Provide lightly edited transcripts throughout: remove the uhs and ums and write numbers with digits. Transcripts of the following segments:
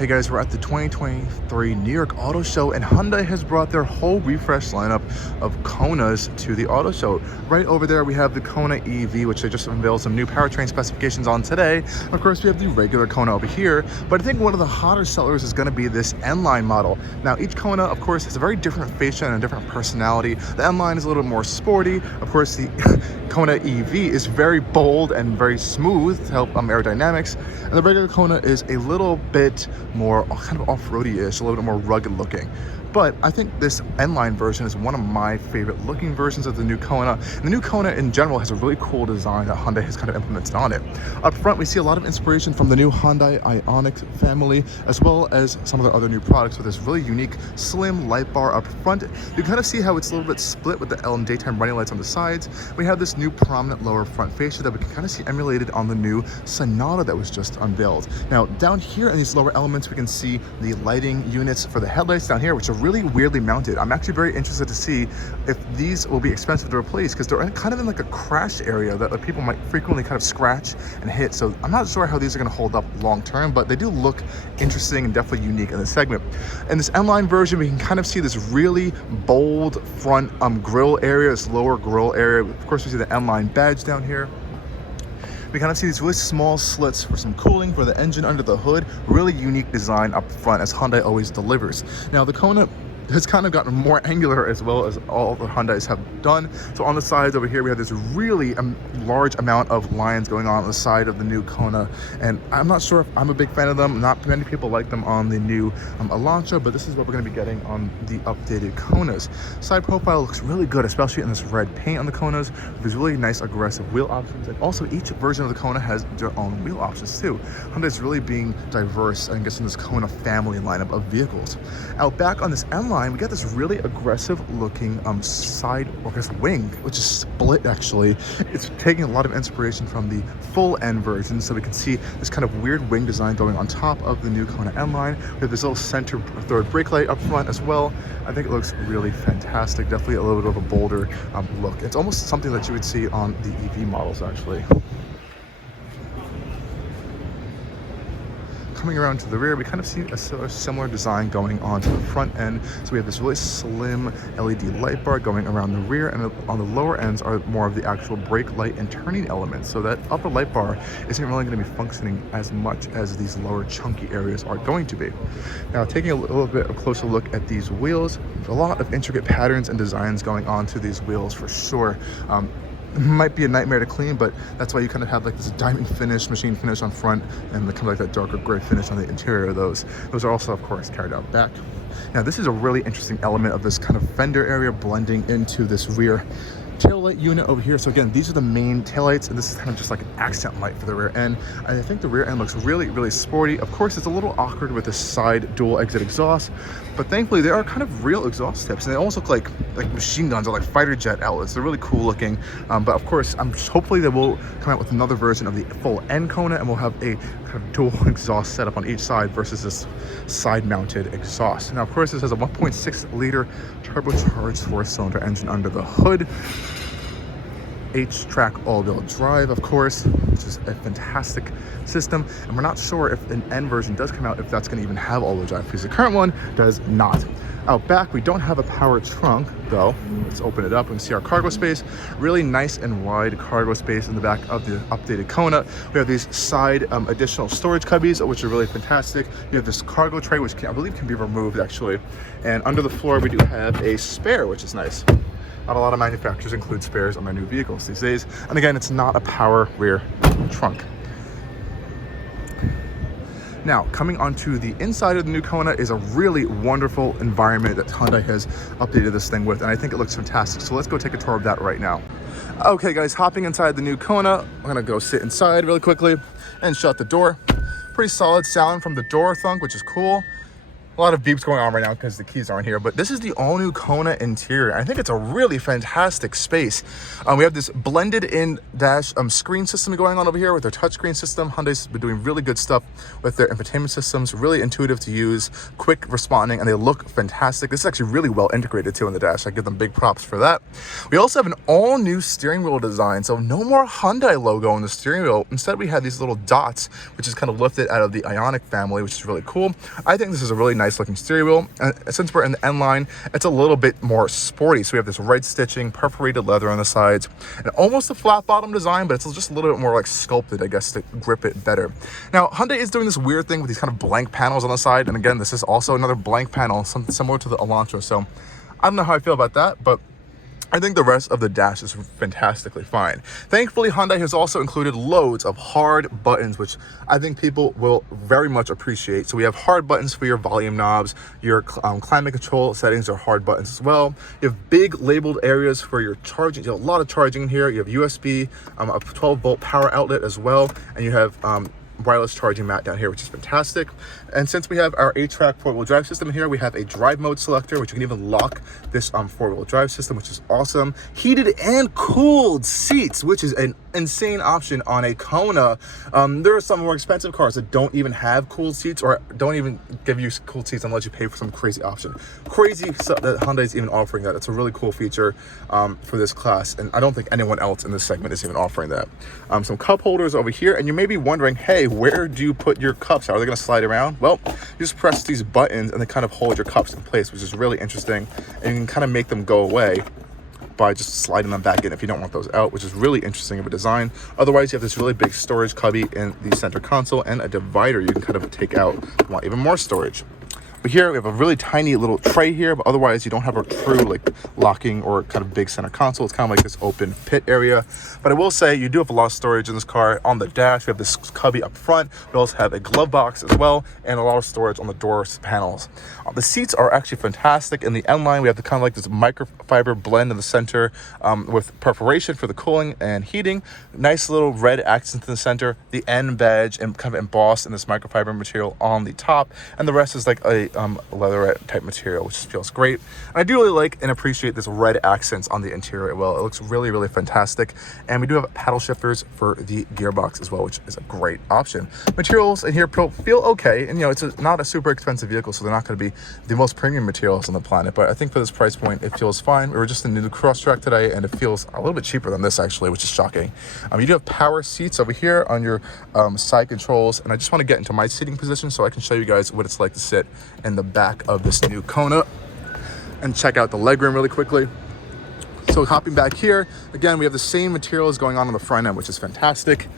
Hey guys, we're at the 2023 New York Auto Show, and Hyundai has brought their whole refresh lineup of Konas to the auto show. Right over there we have the Kona EV, which they just unveiled some new powertrain specifications on today. Of course, we have the regular Kona over here, but I think one of the hotter sellers is going to be this N-Line model. Now, each Kona, of course, has a very different fascia and a different personality. The N-Line is a little bit more sporty. Of course, the Kona EV is very bold and very smooth to help aerodynamics, and the regular Kona is a little bit more kind of off-roady-ish, a little bit more rugged looking. But I think this N-Line version is one of my favorite looking versions of the new Kona. And the new Kona in general has a really cool design that Hyundai has kind of implemented on it. Up front, we see a lot of inspiration from the new Hyundai Ioniq family, as well as some of the other new products with this really unique slim light bar up front. You kind of see how it's a little bit split with the L and daytime running lights on the sides. We have this new prominent lower front fascia that we can kind of see emulated on the new Sonata that was just unveiled. Now, down here in these lower elements, we can see the lighting units for the headlights down here, which are really weirdly mounted. I'm actually very interested to see if these will be expensive to replace, because they're kind of in like a crash area that people might frequently kind of scratch and hit. So I'm not sure how these are going to hold up long term, but they do look interesting and definitely unique in this segment. In this N-Line version, we can kind of see this really bold front grille area, this lower grille area. Of course, we see the N-Line badge down here. We kind of see these really small slits for some cooling for the engine under the hood. Really unique design up front, as Hyundai always delivers. Now, the Kona has kind of gotten more angular, as well as all the Hyundais have done. So on the sides over here, we have this really large amount of lines going on the side of the new Kona. And I'm not sure if I'm a big fan of them. Not many people like them on the new Elantra, but this is what we're going to be getting on the updated Konas. Side profile looks really good, especially in this red paint on the Konas, with these really nice aggressive wheel options. And also, each version of the Kona has their own wheel options too. Hyundai's really being diverse, I guess, in this Kona family lineup of vehicles. Out back on this N-Line, we got this really aggressive looking side, or I guess wing, which is split actually. It's taking a lot of inspiration from the full N version, so we can see this kind of weird wing design going on top of the new Kona N-Line. We have this little center third brake light up front as well. I think it looks really fantastic. Definitely a little bit of a bolder look. It's almost something that you would see on the EV models actually. Coming around to the rear, we kind of see a similar design going on to the front end. So we have this really slim LED light bar going around the rear, and on the lower ends are more of the actual brake light and turning elements. So that upper light bar isn't really going to be functioning as much as these lower chunky areas are going to be. Now, taking a little bit of a closer look at these wheels, a lot of intricate patterns and designs going on to these wheels for sure. It might be a nightmare to clean, but that's why you kind of have like this diamond finish, machine finish on front, and kind of like that darker gray finish on the interior of those. Those are also, of course, carried out back. Now, this is a really interesting element of this kind of fender area blending into this rear taillight unit over here. So again, these are the main taillights, and this is kind of just like an accent light for the rear end. And I think the rear end looks really, really sporty. Of course, it's a little awkward with this side dual exit exhaust, but thankfully they are kind of real exhaust tips, and they almost look like machine guns or like fighter jet outlets. They're really cool looking. But of course, hopefully they will come out with another version of the full N Kona, and we'll have a kind of dual exhaust setup on each side versus this side mounted exhaust. Now, of course, this has a 1.6 liter turbocharged 4-cylinder engine under the hood. H-track all-wheel drive, of course, which is a fantastic system. And we're not sure if an N version does come out, if that's going to even have all-wheel drive, because the current one does not. Out back, we don't have a power trunk, though. Let's open it up and see our cargo space. Really nice and wide cargo space in the back of the updated Kona. We have these side additional storage cubbies, which are really fantastic. You have this cargo tray, which I believe can be removed, actually. And under the floor, we do have a spare, which is nice. Not a lot of manufacturers include spares on their new vehicles these days. And again, it's not a power rear trunk. Now, coming onto the inside of the new Kona is a really wonderful environment that Hyundai has updated this thing with, and I think it looks fantastic. So let's go take a tour of that right now. Okay guys, hopping inside the new Kona. I'm gonna go sit inside really quickly and shut the door. Pretty solid sound from the door thunk, which is cool. A lot of beeps going on right now because the keys aren't here, but this is the all-new Kona interior. I think it's a really fantastic space. We have this blended in dash screen system going on over here with their touchscreen system. Hyundai's been doing really good stuff with their infotainment systems, really intuitive to use, quick responding, and they look fantastic. This is actually really well integrated too in the dash. I give them big props for that. We also have an all-new steering wheel design, so no more Hyundai logo on the steering wheel. Instead, we have these little dots, which is kind of lifted out of the Ioniq family, which is really cool. I think this is a really nice looking steering wheel, and since we're in the N line, it's a little bit more sporty. So we have this red stitching, perforated leather on the sides, and almost a flat bottom design, but it's just a little bit more like sculpted, I guess, to grip it better. Now Hyundai is doing this weird thing with these kind of blank panels on the side, and again, this is also another blank panel, something similar to the Elantra. So I don't know how I feel about that, but I think the rest of the dash is fantastically fine. Thankfully, Hyundai has also included loads of hard buttons, which I think people will very much appreciate. So we have hard buttons for your volume knobs, your climate control settings are hard buttons as well. You have big labeled areas for your charging. You have a lot of charging in here. You have USB, a 12-volt power outlet as well, and you have wireless charging mat down here, which is fantastic. And since we have our 8-track 4-wheel drive system here, we have a drive mode selector, which you can even lock this 4-wheel drive system, which is awesome. Heated and cooled seats, which is an insane option on a Kona. There are some more expensive cars that don't even have cooled seats, or don't even give you cooled seats unless you pay for some crazy option. Crazy stuff that Hyundai's even offering that. It's a really cool feature for this class, and I don't think anyone else in this segment is even offering that. Some cup holders over here, and you may be wondering, hey, where do you put your cups? Are they going to slide around? Well, you just press these buttons and they kind of hold your cups in place, which is really interesting, and you can kind of make them go away by just sliding them back in if you don't want those out, which is really interesting of a design. Otherwise, you have this really big storage cubby in the center console and a divider you can kind of take out if you want even more storage. But here we have a really tiny little tray here, but otherwise you don't have a true like locking or kind of big center console. It's kind of like this open pit area. But I will say you do have a lot of storage in this car. On the dash, we have this cubby up front. We also have a glove box as well, and a lot of storage on the door panels. The seats are actually fantastic. In the N line, we have the kind of like this microfiber blend in the center with perforation for the cooling and heating. Nice little red accents in the center. The N badge and kind of embossed in this microfiber material on the top, and the rest is like a leatherette type material, which feels great. And I do really like and appreciate this red accents on the interior as well. It looks really, really fantastic. And we do have paddle shifters for the gearbox as well, which is a great option. Materials in here feel okay, and you know, it's not a super expensive vehicle, so they're not going to be the most premium materials on the planet, but I think for this price point it feels fine. We were just in the new Crosstrack today, and it feels a little bit cheaper than this actually, which is shocking. You do have power seats over here on your side controls, and I just want to get into my seating position so I can show you guys what it's like to sit in the back of this new Kona and check out the legroom really quickly. So hopping back here, again, we have the same materials going on the front end, which is fantastic.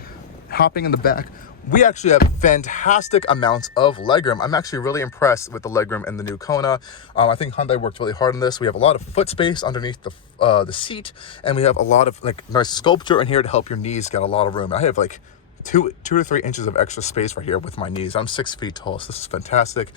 Hopping in the back, we actually have fantastic amounts of legroom. I'm actually really impressed with the legroom in the new Kona. I think Hyundai worked really hard on this. We have a lot of foot space underneath the seat, and we have a lot of like nice sculpture in here to help your knees get a lot of room. I have like 2 to 3 inches of extra space right here with my knees. I'm 6 feet tall, so this is fantastic.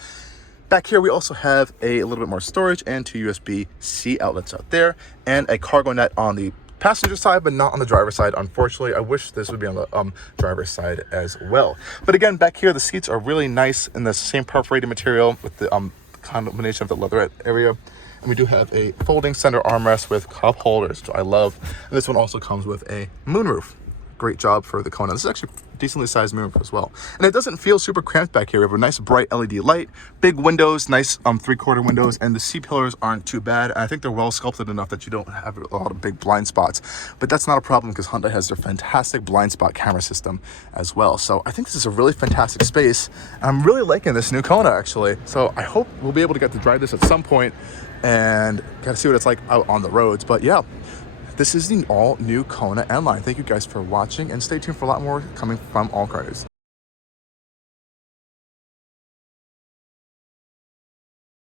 Back here, we also have a little bit more storage and 2 USB-C outlets out there, and a cargo net on the passenger side, but not on the driver's side. Unfortunately, I wish this would be on the driver's side as well. But again, back here, the seats are really nice in the same perforated material with the combination of the leatherette area. And we do have a folding center armrest with cup holders, which I love. And this one also comes with a moonroof. Great job for the Kona. This is actually a decently sized moonroof as well. And it doesn't feel super cramped back here. We have a nice bright LED light, big windows, nice 3/4 windows, and the C-pillars aren't too bad. And I think they're well sculpted enough that you don't have a lot of big blind spots. But that's not a problem because Hyundai has their fantastic blind spot camera system as well. So I think this is a really fantastic space. I'm really liking this new Kona actually. So I hope we'll be able to get to drive this at some point and get to see what it's like out on the roads. But yeah, this is the all-new Kona N line. Thank you guys for watching, and stay tuned for a lot more coming from Allcarnews.